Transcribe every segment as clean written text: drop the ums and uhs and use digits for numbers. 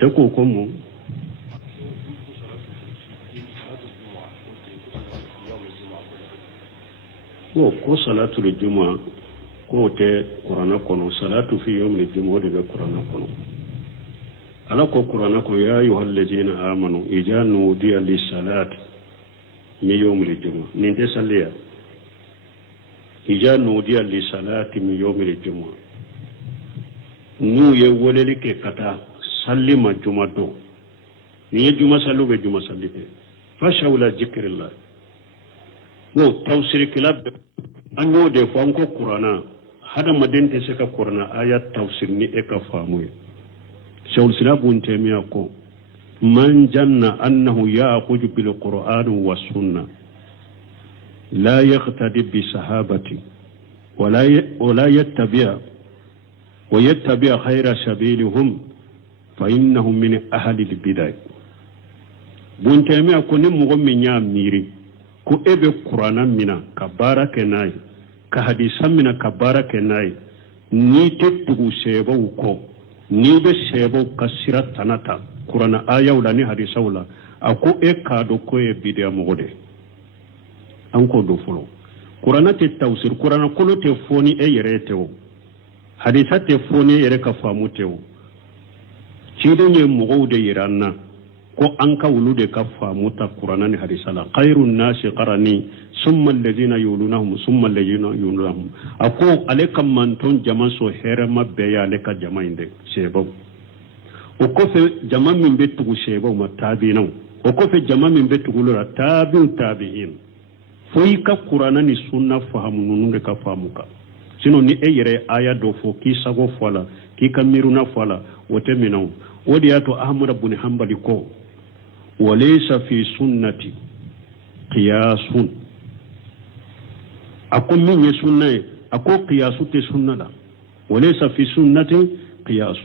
Eko komo ko salatul juma ko te qur'ana kono salatu fi yawmil juma de qur'ana kono ala ko qur'ana ko ya ayyuhal ladina amanu idza nudiya lis salati mi yawmil juma ni de salliya idza nudiya lis salati mi yawmil juma nu ye woleli ke kata sallima juma do ni juma sallu be juma sallite fa shawla zikrillah no tawsir kilab anyo de fanko qur'ana hada madente se ka qur'ana ayat tawsir ni e ka famu shawl silabun temiya ko man janna annahu ya'khudhu bil qur'an was sunnah la yaqtadi bi sahabati wala yattabi'a wa yattabi'a khayra sabilihim fa innahum min ahli al bid'ah bun temiya ko ne mo min ya miri ko ebe qur'ana mina ka barake nay ka hadisa mina ka barake nay ni tettugu sebo ko ni be sebo kasira tanata qur'ana ayawla ni hadisa wala ako e ka do ko e bidia mogode anko do fulo qur'ana te tawsir qur'ana ko te foni e yeretewo hadisa te foni yere ka famu tewo cido nye mogode yiranna ko an ka wulude ka famu ta qur'ana ni hadisa la khairun nasi qarani summa alladhina yulunahum summa alladhina yulunahum ako alekam manton jaman so here mabbe ya aleka jamainde shebo o ko fe jaman min betugo shebo ma tabi'in o ko fe jaman min betugo la tabi'in foi ka qur'ana ni sunna fahamu nunde ka famuka sino ni e yere aya do fo ki sago fola ki kamiruna fola wote minaw wodi yato ahmad ibn hanbali ko وليس في سنتي قياس أقول من يسنة أقول قياس تسنة لا وليس في سنتي قياس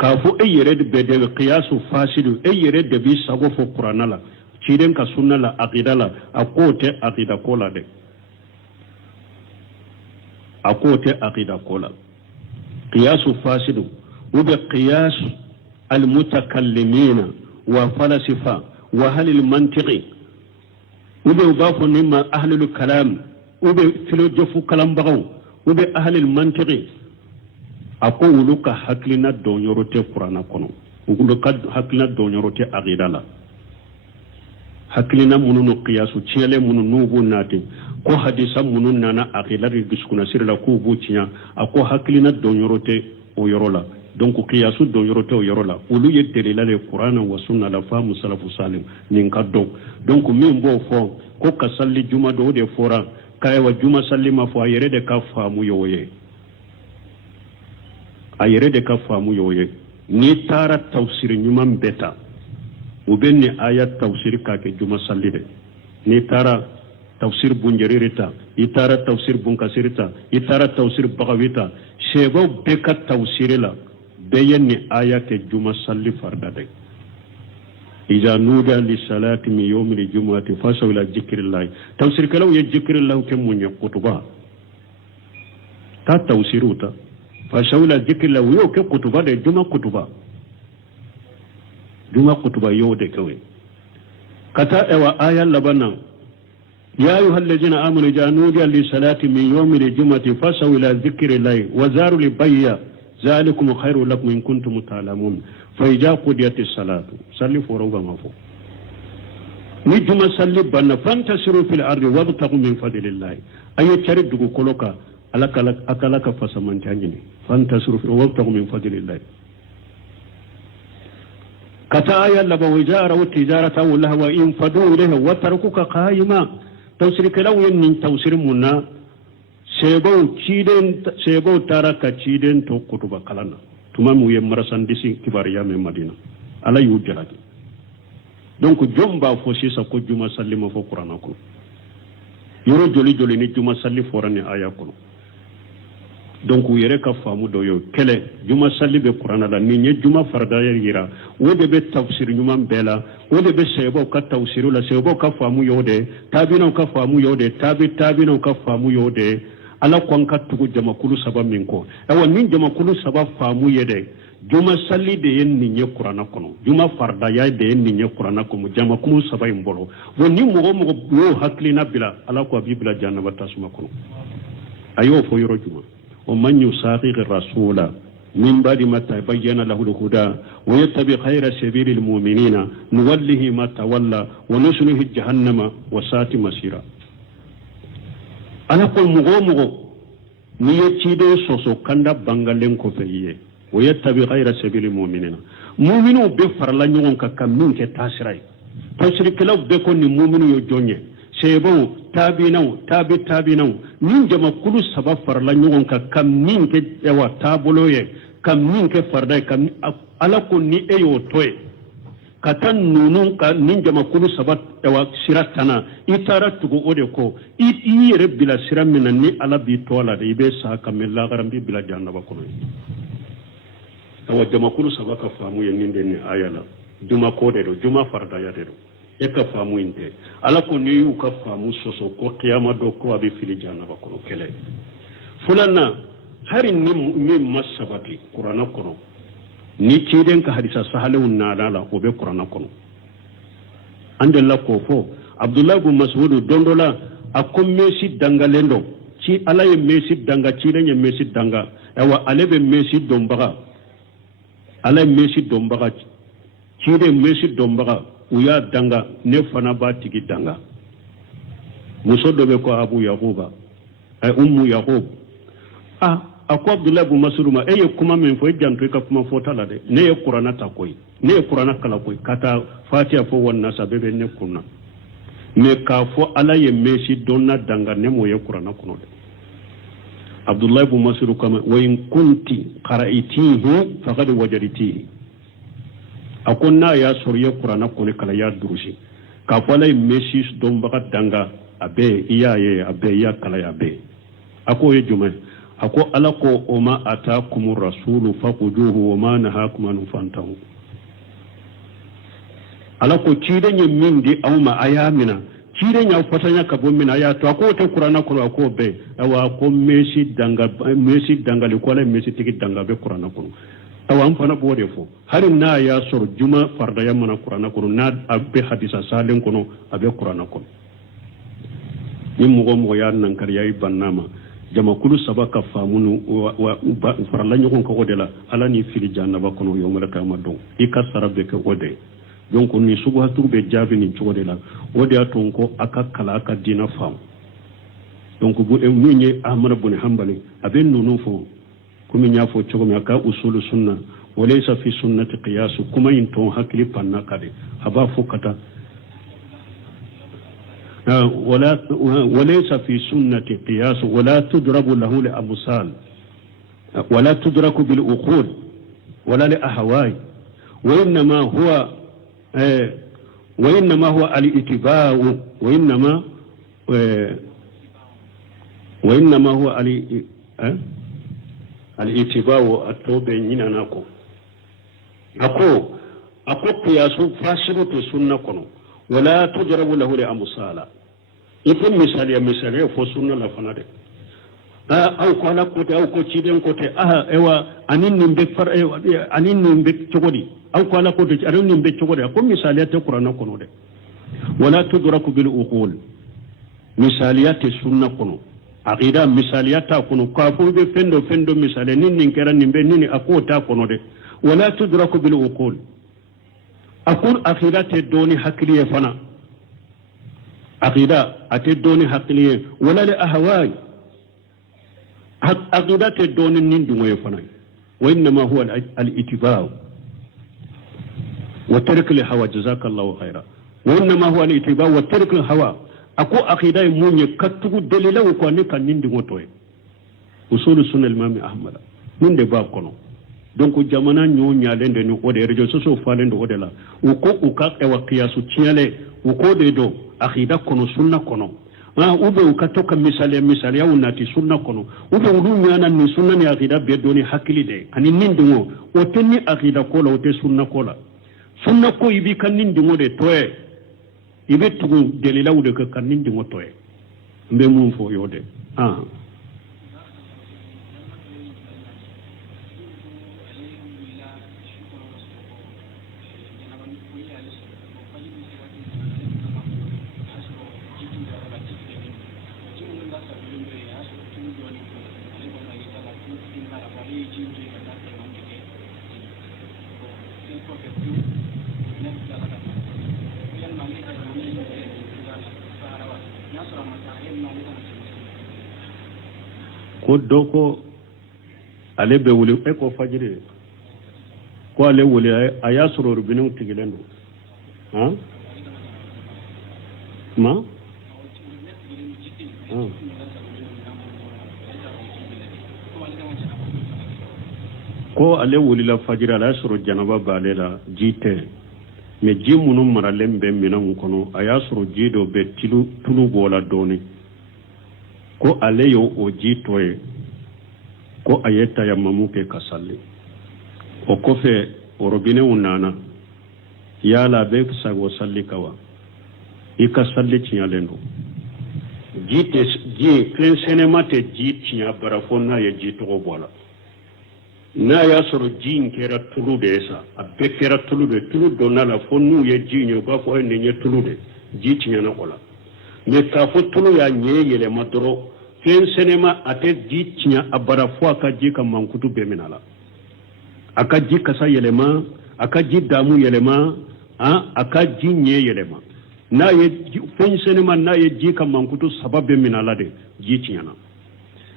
كافو أي يرد بدل قياس فاسد أي يرد بيسابو في القرآن لا شيرين كسنة لا عقيدة لا أقول تي عقيدة كولا ده أقول تي عقيدة كولا قياس فاسد وبقياس المتكلمين وفلسفة وأهل المنطق وبيضاف مما أهل الكلام وبفلسفة كلام بغو وبأهل المنطق أقول لك حكلنا دونيروتي قرآن كنو وقول لك حكلنا دونيروتي أغيرالا حكلنا منو قياسو تيالي منو نوبو ناتي ko hadisa munun nana akhilari diskuna sirla ko buciya ako haklina donyorote o yorola donc qiyasu donyorote o yorola ulu yettere la le qur'ana wa sunna la famu salafu salim nin kaddo donc min bo fo ko ka salli juma do de fora kay wa juma salli ma fo ayere de ka famu yoye ayere de ka famu yoye ni tara tafsir nyumam beta ubenni ayat tafsir ka ke juma salli de ni tara tafsir bunjeririta itara tafsir bunkasirita itara tafsir bagawita shego beka tafsirila beyenni ayate juma salli farda de iza nuda li salati mi yawmil jumu'ati fasaw ila zikrillah tafsir kalaw ya zikrillah ke munya kutuba ta tafsiruta fasaw ila zikrillah yo ke kutuba de juma kutuba yo de kawe kata ewa aya labana يا أيها الذين آمنوا إذا نودي للصلاة من يوم الجمعة فاسعوا إلى ذكر الله وذروا البيع ذلكم خير لكم إن كنتم تعلمون فإذا قضيت الصلاة صلوا فروغا مفو نجم صلي بنا فانتصروا في الأرض وابتغوا من فضل الله أي ترد كلوكا أكلك فسمن تانجني فانتصروا وابتغوا من فضل الله كتا آية لبا وجاء التجارة واللهو انفدوا إليها وتركوك قائما توسير كلاو ين توسير منا سيبو تارك تشيدن تو كتب كلانا تمام يمرسان ديسي كباريا من مدينة على يوجد donc jomba fo sisa ko juma salli ma fo qur'ana ko yoro joli ni juma salli forani aya ko donc yere ka famu do yo kele juma salli be qur'ana la ni nye juma farda yira wode be tafsir nyuma bela wode be sebo ka tafsiru la sebo ka famu yode tabina ka famu yode tabina ka famu yode ala kon ka tugu jama kulu saba min ko e won min jama kulu saba famu yede juma salli de yen ni nye qur'ana kono juma farda ya de yen ni nye qur'ana kono jama kumu sabai mbolo woni mo yo haklina bila ala ko bibla jannaba tasuma kono ayo fo yoro juma o man yusaqi rasula من بعد ما تبين له الهدى ويتبع خير سبيل المؤمنين نوله ما تولى ونسله جهنم وساءت مصيرا أنا قل مغو نيتيدو سوسو كندا بانغالين كوفيه ويتبع خير سبيل المؤمنين مؤمنو بفر لا نيون كامين كتاسراي تاسري كلاو بكون مؤمنو يجوني سيبو تابينو نين جما كل سبب فر لا نيون كامين كتوا تابولويه kammin ke farda kam ala ko ni eyo toy katan nunun ka nin jama kulu sabat wa siratana itara tugo ode ko i rabbila siramina ni ala bi tola de be sa kamilla garam bi bila jannaba ko tawa jama kulu sabaka famu yen ninde ni ayala juma ko de do juma farda ya de do e ka famu inde ala ko ni yu ka famu soso ko qiyama do ko abi fili jannaba ko kele fulana hari ni masabati qur'ana kono ni ciden ka hadisa sahalun nadala o be qur'ana kono ande la ko fo abdullah ibn mas'ud dondola akom mesi dangalendo ci alaye mesi danga ci renye mesi danga ewa alebe mesi dombaga alay mesi dombaga ci de mesi dombaga uya danga ne fana ba tigi danga muso dobe ko abu yaquba ay ummu yaqub ako abdullah ibn masruma eye kuma men fo janto ka kuma fo tala de ne qur'ana ta koy ne qur'ana kala koy kata fatiha fo wonna sabebe ne kunna me ka fo ala ye mesi donna danga ne mo ye qur'ana kuno de abdullah ibn masrur kama wa in kunti qara'itihi faqad wajaditihi akonna ya soriye qur'ana kuno kala ya durusi ka fo ala ye mesi don baka danga abe iyaye abe ya kala ya be ako ye jume ako ala ko oma atakumur rasulu faquduhu wama nahakum an fantahu ala ko cide nyi mindi awma ayamina cide nya fatanya ka bomina ya to ako to qur'ana ko ako be awa ko mesi danga li ko la mesi tigi danga be qur'ana ko awa am fana bode fo harin na ya sor juma farda yamana qur'ana ko na abbe hadisa salen ko no abe qur'ana ko ni mo ya nan kar yayi bannama jama kulu sabaka famunu wa farala nyokon ko odela ala ni fili jannaba kono yomala kama don ika sarabe ke ode donc ni subu haturbe jabe ni chodela ode aton ko aka kala aka dina fam donc bu e munye ahmad ibn hanbali aben nono fo kumi nya fo chogo mi aka usulu sunna walaysa fi sunnati qiyas kuma in ton hakli panna kade haba fo kata وليس في سنة قياس ولا تضرب له لأمثال ولا تدرك بالعقول ولا لأهواء وإنما هو الاتباع وإنما هو الاتباع التوبة نيناناكو أكو قياس فاسد السنة كنو ولا تضرب له لأمثال ifin misali fo sunna la fana de aw ko ala kote aw ko ciden kote ewa anin nimbe far anin nimbe chogodi aw ko ala kote anin nimbe chogodi ko misali ta qur'ana kono de wala tudraku bil uqul misaliyat sunna kono aqida misaliyat kono ko fo be fendo misale nin kera nimbe nini akota kono de wala tudraku bil uqul akul akhirate doni hakliye fana عقيدة أتدوني حقلية ولا لأهواي عقيدة تدوني نندم ويفناي وإنما هو الاتباع وترك الهوى جزاك الله خيرا وإنما هو الاتباع وترك الهوى أكو عقيدة موني كتبو دليلا وكواني كان نندم وتوي usul sunna imam ahmad min de ba kono donc jamana nyo nyalende no ode rejo so falende ode la uko uka e waqiyasu tiale uko de do akhida kono sunna kono ube ukatoka misali au nati sunna kono ube udunyana ni sunna ni akhida be doni hakili de ani nindingo oteni akhida kola ote sunna kola sunna ko ibi kan nindingo de toye ibe tugu delila ude kan nindingo toye mbe mum fo yode ko doko ale be wuli e ko fajiri ko ale wuli a y'a sɔrɔ rubinu tigilen don han ma ko ale wulila fajiri a y'a sɔrɔ janaba b'ale la ji tɛ mais ji minnu maralen bɛ minɛnw kɔnɔ a y'a sɔrɔ ji dɔ bɛ tulu bɔ la dɔɔnin ko ale y'o o ji tɔ ye ko a ye tayamamu kɛ ka salli o kɔfɛ orobinɛw nana yala a bɛ sago salli kan wa i ka salli tiɲɛlen don ji fɛn sɛnɛma tɛ ji tiɲɛ bara fo n'a ye ji tɔgɔ bɔ a la n'a y'a sɔrɔ ji in kɛra tulu de ye sa a bɛɛ kɛra tulu de tulu donna la fo n'u ye ji in ye u b'a fɔ nin ye tulu de ji tiɲɛna o la mais k'a fɔ tulu y'a ɲɛ yɛlɛma dɔrɔn fɛn sɛnɛma a tɛ ji tiɲɛ a bara fo a ka ji ka mankutu bɛɛ minɛ a la a ka ji kasa yɛlɛma a ka ji damu yɛlɛma a ka ji ɲɛ yɛlɛma n'a ye fɛn sɛnɛma n'a ye ji ka mankutu saba bɛɛ minɛ a la de ji tiɲɛna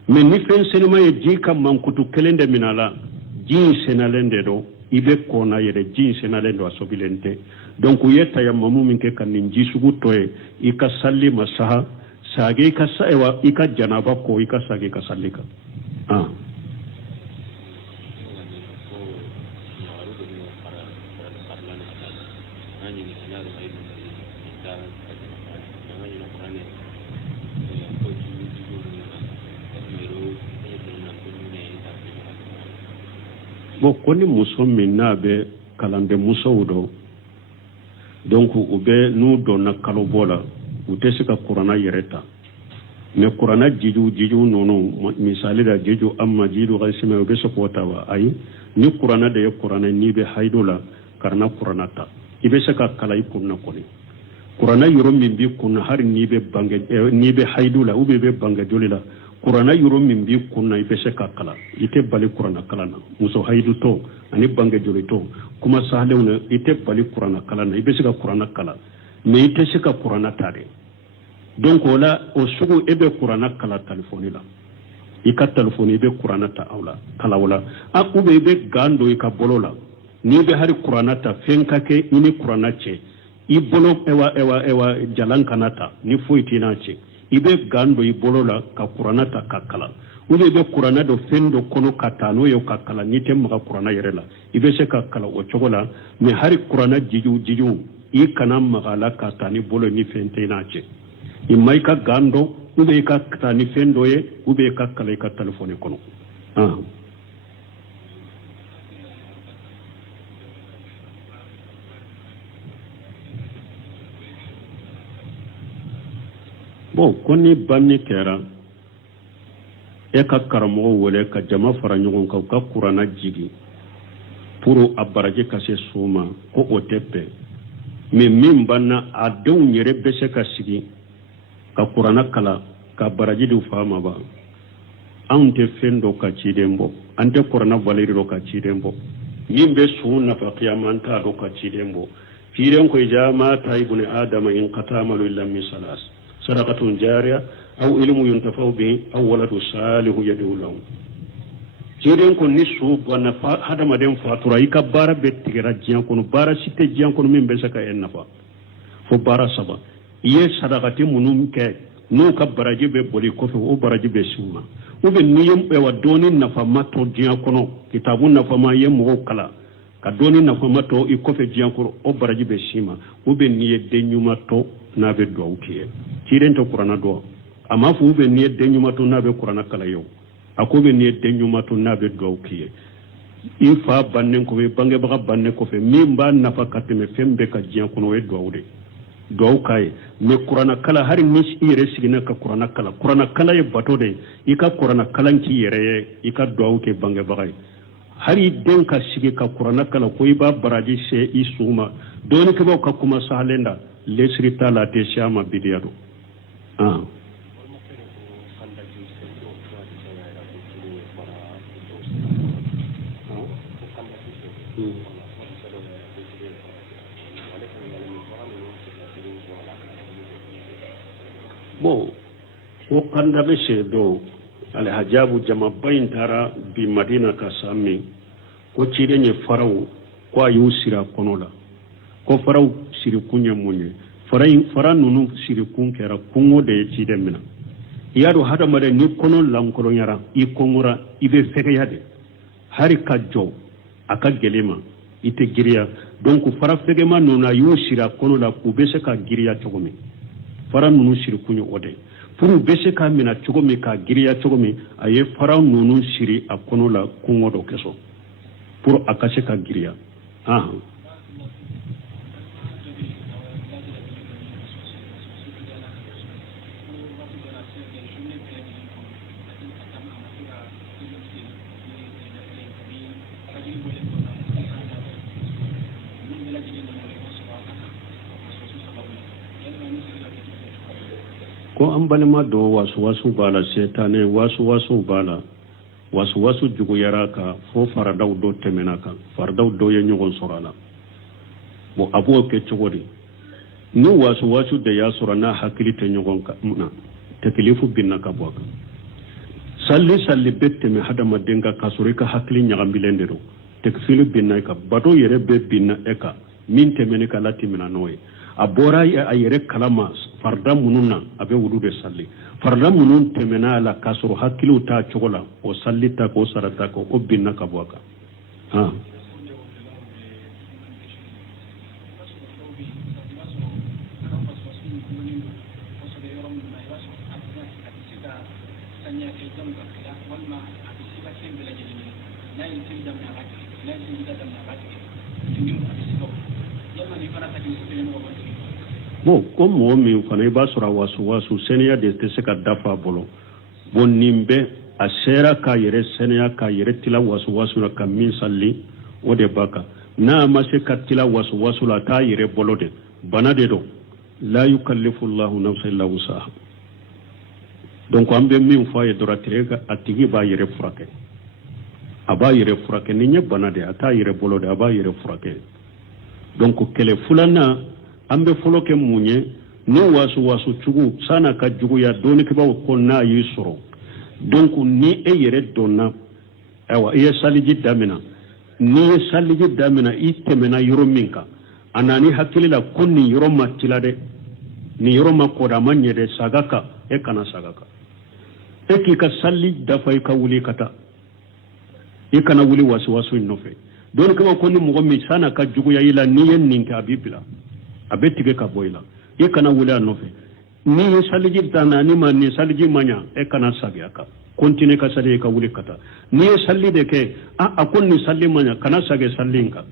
mais ni fɛn sɛnɛma ye ji ka mankutu kelen de minɛ a la ji in sɛnɛlen de don i bɛ kɔnna yɛrɛ ji in sɛnɛlen don a sɔbilen tɛ donc u ye tayamamu min kɛ ka nin ji sugu tɔ ye i ka salli ma saha sage i ka janaba ko i ka sage i ka salli kan bon ko ni muso min n'a bɛ kalanden musow dɔn donc u bɛ n'u dɔnna kalo bɔ la u tɛ se ka kuranna yɛrɛ ta mais kuranna jiju ninnu misali la jiju amma jiju kasime u bɛ se k'o ta wa ayi ni kuranna de ye kuranna n'i bɛ hayidu la kana kuranna ta i bɛ se ka kala i kunna kɔni kuranna yɔrɔ min b'i kunna hali n'i bɛ hayidu la ou bien i bɛ bange joli la kuranna yɔrɔ min b'i kunna i bɛ se ka kala i tɛ bali kuranna kala na muso hayidu tɔ ani bange joli tɔ kuma sahalenw na i tɛ bali kuranna kala na i bɛ se ka kuranna kala mais i tɛ se ka kuranna ta de donc o la o sugu e bɛ kuranna kala telefɔni la i ka telefɔni i bɛ kuranna ta aw la kala o la ou bien i bɛ gan don i ka bolo la n'i bɛ hali kuranna ta fɛn ka kɛ i ni kuranna cɛ i bolo ewa jalan kana ta ni foyi t'i n'a cɛ i bɛ gan don i bolo la ka kuranna ta ka kala ou bien i bɛ kuranna don fɛn dɔ kɔnɔ ka ta n'o ye ka kala n'i tɛ maga kuranna yɛrɛ la i bɛ se ka kala o cogo la mais hali kuranna jiju i kana maga la ka ta ni bolo ni fɛn tɛ n'a cɛ i ma i ka gan dɔn ou bien i ka ta ni fɛn dɔ ye ou bien i ka kala i ka telefɔni kɔnɔ bon ko ni banni kɛra e ka karamɔgɔ wele ka jama fara ɲɔgɔn kan u ka kuranna jigi pour a baraji ka se su ma ko o tɛ bɛn mais min banna a denw yɛrɛ bɛ se ka sigi ka kuranna kala ka baraji di fa ma ba anw tɛ fɛn dɔ ka ciden bɔ an tɛ kuranna valeur dɔ ka ciden bɔ min bɛ su nafa kiyama an t'a dɔ ka ciden bɔ ciden ko ja ma ta ibn adama in qata amalu illa min salas sadaqatun jariya aw ilmu yuntafau bihi aw waladu salihu yad'u lahu ciden ko ni su bana hadamaden fatura i ka baara bɛ tigɛra diɲɛ kɔnɔ baara si tɛ diɲɛ kɔnɔ min bɛ se ka e nafa fo baara saba i ye sadaqati minnu kɛ n'u ka baraji bɛ boli kɔfɛ o baraji bɛ s'u ma ou bien n'i ye wa dɔɔni nafama tɔ diɲɛ kɔnɔ kitabu nafama ye mɔgɔw kala ka dɔɔni nafama tɔ i kɔfɛ diɲɛ kɔnɔ o baraji bɛ s'i ma ou bien n'i ye den ɲuman tɔ n'a bɛ dugawu k'i ye ciden tɛ kuranna dɔn a m'a fɔ ou bien n'i ye den ɲuman tɔ n'a bɛ kuranna kala ye a ko bɛ n'i ye den ɲuman to n'a bɛ dugawu k'i ye i fa bannen kɔfɛ bangebaga bannen kɔfɛ min b'a nafa ka tɛmɛ fɛn bɛɛ ka diɲɛ kɔnɔ o ye dugawu de dugawu k'a ye mais kuranna kala hali ni i yɛrɛ siginna ka kuranna kala ye bato de ye i ka kuranna kalan k'i yɛrɛ ye i ka dugawu kɛ bangebaga ye hali den ka sigi ka kuranna kala ko i b'a baraji se i sugu ma dɔɔnikɛbaw ka kuma sahalen da lesiri t'a la a tɛ se a ma bidiya don bon ko kanda be shedo alhajabu jama bayin tara bi madina ka sami ko cire ne farau ko ayu sira konola ko farau siri kunya munye fara nunu siri kun kera kungo de cide mina yaro hada mare ni kono lankolo yara I kongora ibe fege yade hari kajo aka gelema ite giriya donc fara fege ma nuna yu sira konola ku be se ka giriya chogomi fara nunu siri kunyo ode pour be se ka mina chogomi ka giriya chogomi aye fara nunu siri a konola kungo do keso pour akase ka giriya ko an balima do wasu bala setane wasu bala wasu jugu yaraka fo faradaw do temenaka faradaw do ye nyogon sorala bo abo ke chogori ni wasu de ya sorana hakili te nyogon ka muna tekilifu binna ka boka salli bette me hadama denga kasurika hakili nyagambilende do tekfilu binna ka bato yere be binna eka min temene ka latimina noy abora ya ayere kalama farda mununa abe wudude salli farda munun temena la kasuru hakilu ta chogola o sallita ko sarata ko obinna ka boka bon comme mo mi fana ba sura wasu seniya de te se ka dafa bolo bon nimbe a sera ka yere seniya ka yere tila wasu na ka min salli o de baka na ma se ka tila wasu la ta yere bolo de bana de do la yukallifu Allahu nafsan illa wusaha donc ambe min fa ye doratirega atigi ba yere furake aba yere furake ni nye bana de ata yere bolo de aba yere furake donc kele fulana ambe folo ke munye no wasu chugu sana ka jugu ya doni ke ba ko na yisoro donc ni e yere donna awa e saliji damina ni saliji damina itemena yoro minka anani hakilila konni yoro matilade ni yoro makoda manyede sagaka e kana sagaka e ki ka salli dafa ka wuli kata e kana wuli wasu inofe don ke ba konni mo mi sana ka jugu ya ila ni yen ninka bibila abetige ka boyla e kana wula nofe ni saliji dana ni man ni saliji manya e kana sagiaka continue ka sali ka wuli kata ni salli de ke akon ni salli manya kana sage sallinka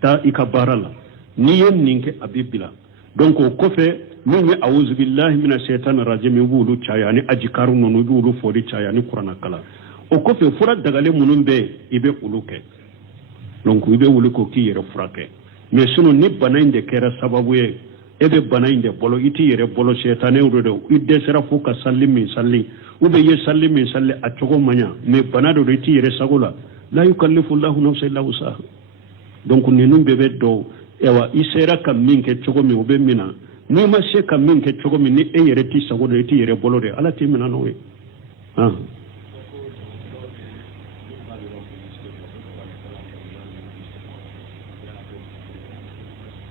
ta ikabarala ni yen ninke abibila donc ko fe min ya auzu billahi minash shaitanir rajim wulu chayani ajikaru nonu wulu fodi chayani qur'ana kala o ko fe fura dagale munumbe ibe uluke donc ibe wulu ko ki yere furake mais sunu ni bana inde kera sababu ye ebe bana inde bolo iti yere bolo shetane urodo idde sera fuka salli min salli ube ye salli min salli a chogo manya mais bana do iti yere sagola la yukallifu Allahu nafsan illa wusaha donc ni numbe be do ewa isera kam min ke chogo mi ube mina ni ma se kam min ke chogo mi ni e yere ti sagodo iti yere bolo de ala ti mina no we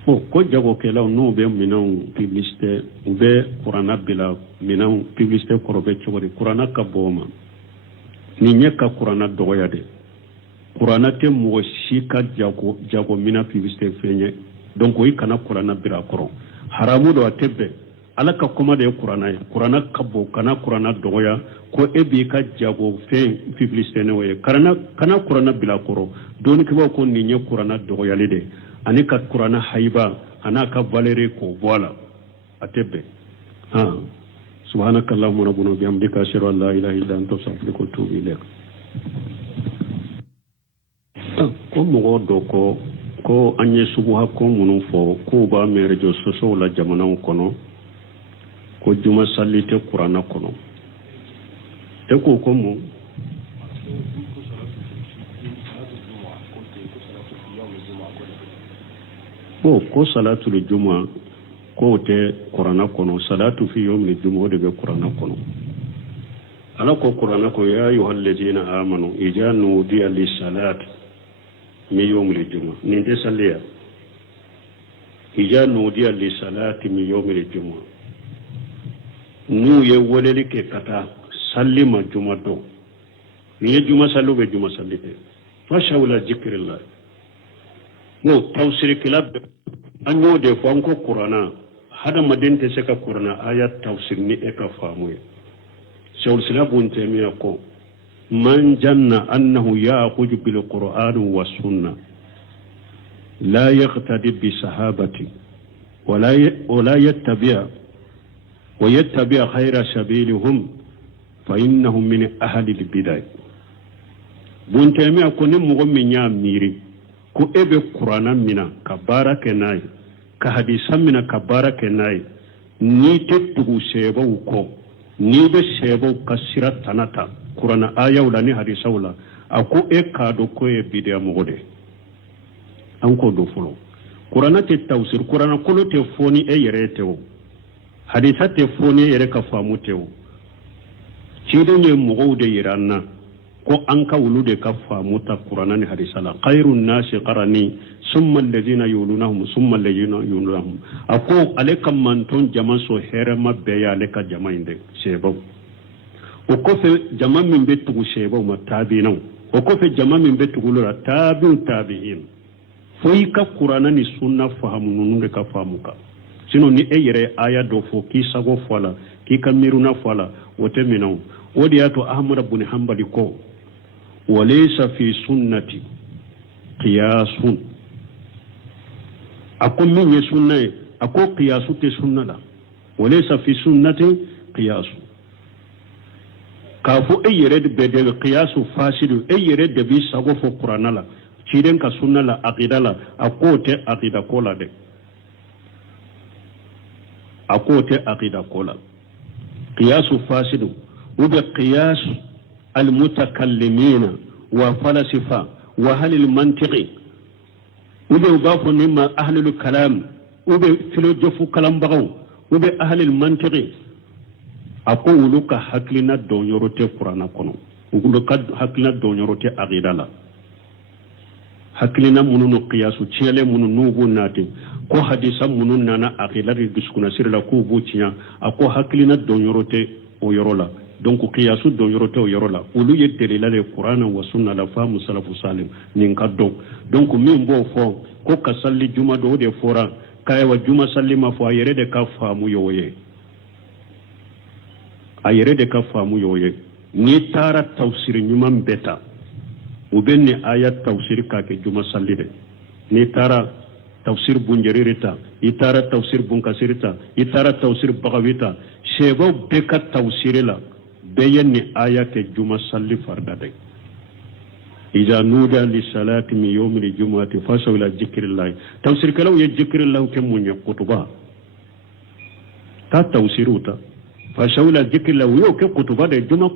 ko jago kelaw no be minan publicité be qur'ana bila minan publicité korobe chogori qur'ana ka boma ni nyeka qur'ana dogoya de qur'ana te mo shika jago mina publicité fenye donc yi kana qur'ana bila koro haramu do atebe alaka koma de qur'ana ka bo kana qur'ana dogoya ko ebi ka jago fe publicité ne we kana qur'ana bila koro doni ke ko ni nye qur'ana dogoya lede ani ka qur'ana haiba anaka valere ko voila atebe subhanakallahumma rabbuna bihamdika ashhadu an la ilaha illa anta astaghfiruka wa atubu ilaik ko mo do ko anye subuha ko munu fo ko ba mere jo soso la jamana kono ko juma sallite qur'ana kono te ko mo ko salatul juma كوتي قرآن كونو صلاة في يوم الجمعة دي قرآن كونو على قرآن كو يا أيها الذين آمنوا إذا نودي للصلاة من يوم الجمعة ننتي صليا إذا نودي للصلاة من يوم الجمعة نو يولي لك كتا صلي ما جمعة دو ني جمعة صلو بجمعة صلي فشاول ذكر الله نو توسير كلاب أنو دي فانكو قرآن هذا مدين تسكا قرآن آيات توسير ني إكا فاموية شاول سلاب ونتمي أكو من جن أنه يأخذ بالقرآن والسنة لا يقتدي بصحابتي ولا يتبع ويتبع خير سبيلهم فإنهم من أهل البدع بونتمي أكو نمو من ياميري كو إبه قرآن منا كبارك ناي كحديث منا كبارك ناي نيتتو سيبو كو نيبه سيبو كسيرة تناتا قرآن آية ولا ني حديث ولا أكو إكادو كو بدع مغده أنكو دو فلو قرآن تتوسير قرآن كله تفوني يريتو حديثات تفوني يريكا فاموتو شيدن يمغود يرانا ko an ka wulude ka famuta qur'ana ni hadisala khairun nasi qarani summa alladhina yulunahum summa alladhina yulunahum ako aleka manton jaman so herema be ya aleka jamainde sebo o ko fe jaman min betu sebo matabina o ko fe jaman min betu lura tabi'in foi ka qur'ana ni sunna fahamu nunde ka famuka sino ni eyere aya do fo ki sago fola ki kamiruna fola wote minaw wodi ato ahmad ibn hanbali ko وليس في سنتي قياس أقول من سنة أقول قياس سنة لا وليس في سنتي قياس كافو أي رد بدل قياس فاسد أي رد بيساقو في القرآن لا شيرين كسنة لا أقيدة لا أقول تي أقيدة كولا دي أقول تي أقيدة كولا قياس فاسد وبقياس المتكلمين وفلسفة وأهل المنطق وبيضاف مما أهل الكلام وبفلسفة كلام بغو وبأهل المنطق أقول لك حكلنا دونيروتي قرآن كونو أقول لك حكلنا دونيروتي أغيدالا حكلنا منو قياسو تيالي منو نوغو ناتي ko hadisa munun nana akilari duskuna sirla ko buciya ako haklina donyorote o yorola donc qiyasu donyorote o yorola ulu yedere la le qur'ana wa sunna la famu salafu salim nin kaddo donc min bo fo ko ka salli juma do de fora kay wa juma salli ma fo ayere de ka famu yoye ayere de ka famu yoye ni tara tafsir nyuma beta ubenne ayat tafsir ka ke juma salli de ni tara tafsir bunjeririta itara tafsir bunkasirita itara tafsir bagawita shebo beka tafsirila beyenni ayate juma salli fardade iza nuda li salati min yawmi al-jum'ati fasaw ila dhikrillah tafsir kalaw ya dhikrillah kam mun yakutuba ta tafsiruta fasaw ila dhikrillah yo ke kutuba de juma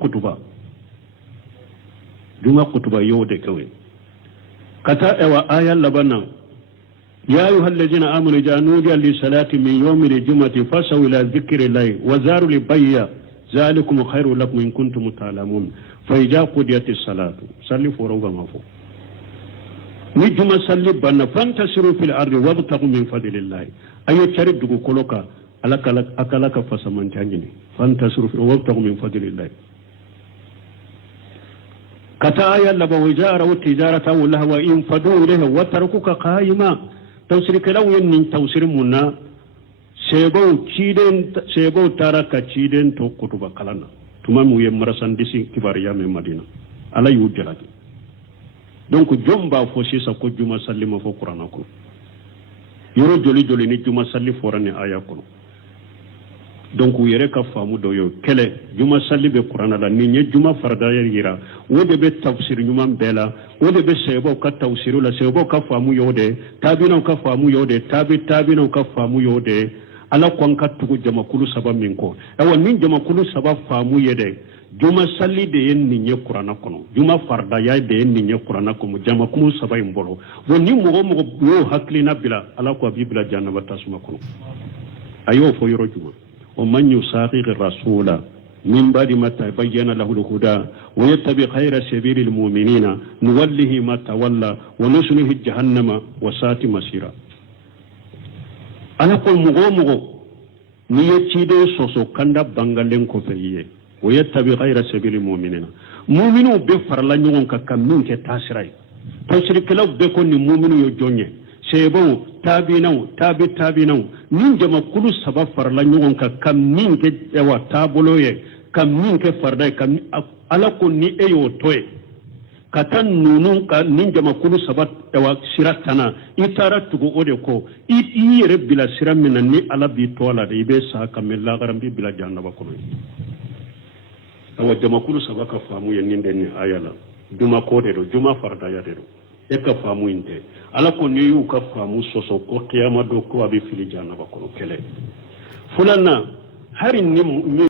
kutuba yo de kawe kata ewa aya labana يا أيها الذين آمنوا إذا نودي للصلاة من يوم الجمعة فاسعوا إلى ذكر الله وذروا البيع ذلكم خير لكم إن كنتم تعلمون فإذا قضيت الصلاة صلوا فروغا مفو نجم صلي بنا فانتشروا في الأرض وابتغوا من فضل الله أي تشرب دغو كلوكا أكلك فسمن تانجني فانتشروا في وابتغوا من فضل الله كتا آية لبا وجارة والتجارة واللهوة انفدوا إليها وتركوك قائما توسير كلاو ينين توسير منا سيبو تارك تشيدين تو كتب كلانا تمامو يمرسان ديسي كباريا من مدينة على يوجلات donc jomba fo sisa ko juma salli ma fo qur'ana ko yoro joli ni juma salli forane aya ko donc yere ka famu do yo kele juma salli be qur'ana la ni nye juma farda yira wode be tafsir nyuma bela wode be sebo ka tafsiru la sebo ka famu yode tabina ka famu yode tabina ka famu yode ala kon ka tugu jama kulu saba min ko awa min jama kulu saba famu yede juma salli de yen ni nye qur'ana kono juma farda ya de yen ni nye qur'ana ko jama kulu saba imbolo woni mo yo haklina bila ala ko bibla jannaba tasuma kono ayo fo yoro juma o man yusaqiq rasula من بعد ما تبين له الهدى ويتبع خير سبيل المؤمنين نوله ما تولى ونصله جهنم وساءت مصيرا أنا قل مغو نيتشيدو سوسو كندا بانغالين كوفريه ويتبع خير سبيل المؤمنين مؤمنو بفر لا نيون كامين كتاسراي تشرك لو بكون مؤمنو يجوني سيبو تابينو من جما كل سبب فر لا نيون كامين كتوا تابلويه كامين كفرداي كام ala ko ni eyo toye katan nunu ka ninjama kulu sabat ewa siratana itara tugo ode ko yere bila siramina ni ala bi tola de ibe sa kamella garambi bila jannaba ko awa jama kulu sabaka famu yen ninde ni ayala duma ko de do duma farda ya de do e ka famu inde ala ko ni yu ka famu soso ko qiyama do ko abi fili jannaba ko kele fulana harin ni